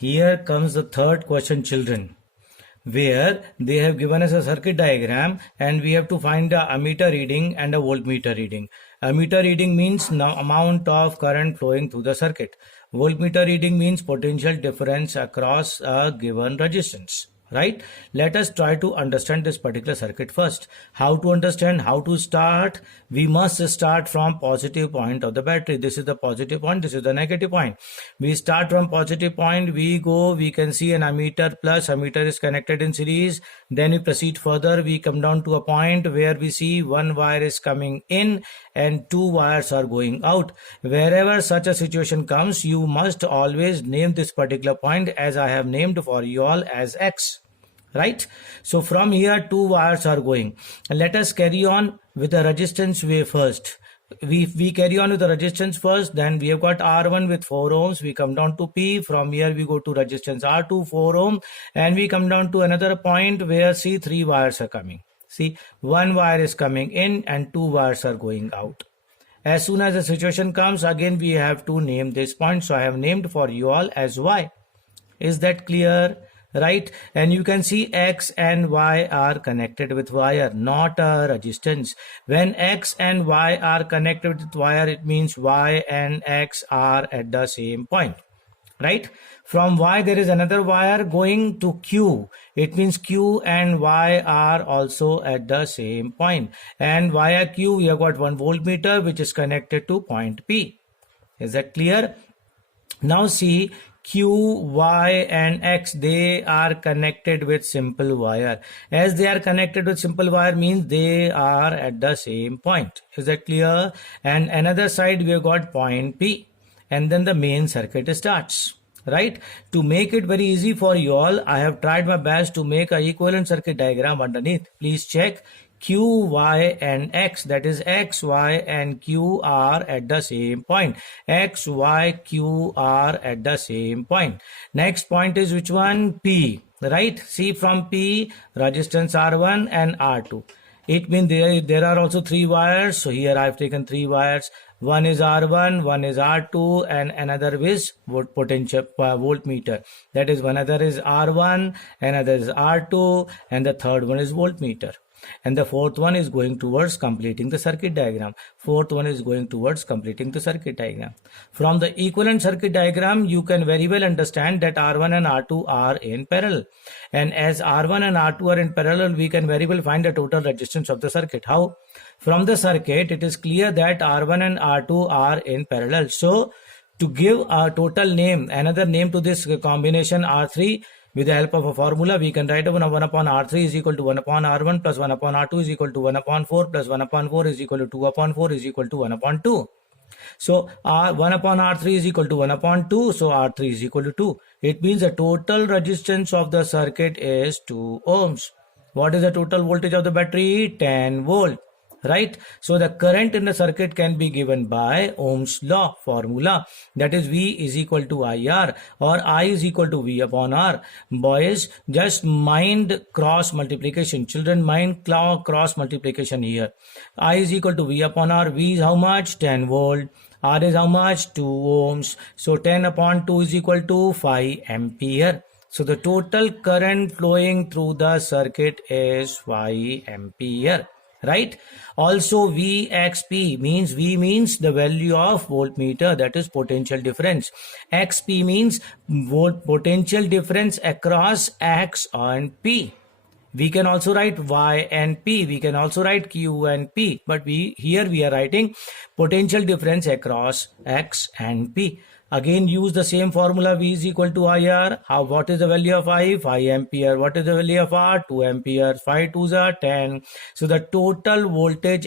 Here comes the third question, children, where they have given us a circuit diagram and we have to find a ammeter reading and a voltmeter reading. Ammeter reading means the amount of current flowing through the circuit. Voltmeter reading means potential difference across a given resistance. Right? Let us try to understand this particular circuit first. How to understand, how to start? We must start from positive point of the battery. This is the positive point, this is the negative point. We start from positive point, we go, we can see an ammeter plus, ammeter is connected in series. Then we proceed further, we come down to a point where we see one wire is coming in and two wires are going out. Wherever such a situation comes, you must always name this particular point as I have named for you all as X. Right? So from here two wires are going. Let us carry on with the resistance way first. We carry on with the resistance first, then we have got R1 with 4 ohms. We come down to P. From here we go to resistance R2, 4 ohm, and we come down to another point where see three wires are coming. See, one wire is coming in and two wires are going out. As soon as the situation comes, again we have to name this point. So I have named for you all as Y. Is that clear? Right? And you can see X and Y are connected with wire, not a resistance. When X and Y are connected with wire, it means Y and X are at the same point. Right? From Y there is another wire going to Q. It means Q and Y are also at the same point. And via Q we have got one voltmeter which is connected to point P. Is that clear? Now see, Q, Y and X, they are connected with simple wire. As they are connected with simple wire means they are at the same point. Is that clear? And another side we have got point P. And then the main circuit starts. Right? To make it very easy for you all, I have tried my best to make a equivalent circuit diagram underneath. Please check. Q, Y and X, that is X, Y and Q are at the same point. X, Y, Q are at the same point. Next point is which one? P. Right? See, from P, resistance R1 and R2. It means there are also three wires. So here I have taken three wires. One is R1, one is R2 and another is potential voltmeter. That is, one other is R1, another is R2 and the third one is voltmeter. And the fourth one is going towards completing the circuit diagram. Fourth one is going towards completing the circuit diagram. From the equivalent circuit diagram, you can very well understand that R1 and R2 are in parallel. And as R1 and R2 are in parallel, we can very well find the total resistance of the circuit. How? From the circuit, it is clear that R1 and R2 are in parallel. So, to give a total name, another name to this combination R3, with the help of a formula, we can write 1 upon R3 is equal to 1 upon R1 plus 1 upon R2 is equal to 1 upon 4 plus 1 upon 4 is equal to 2 upon 4 is equal to 1 upon 2. So 1 upon R3 is equal to 1 upon 2. So R3 is equal to 2. It means the total resistance of the circuit is 2 ohms. What is the total voltage of the battery? 10 volt. Right? So the current in the circuit can be given by Ohm's law formula, that is V is equal to IR or I is equal to V upon R. Boys, just mind cross multiplication. Children, mind cross multiplication here. I is equal to V upon R. V is how much? 10 volt. R is how much? 2 ohms. So 10 upon 2 is equal to 5 ampere. So the total current flowing through the circuit is 5 ampere. Right? Also VXP means, V means the value of voltmeter, that is potential difference. XP means potential difference across X and P. We can also write Y and P. We can also write Q and P. But here we are writing potential difference across X and P. Again use the same formula, V is equal to IR. What is the value of I? 5 ampere. What is the value of R? 2 ampere. 5 2s are 10. So the total voltage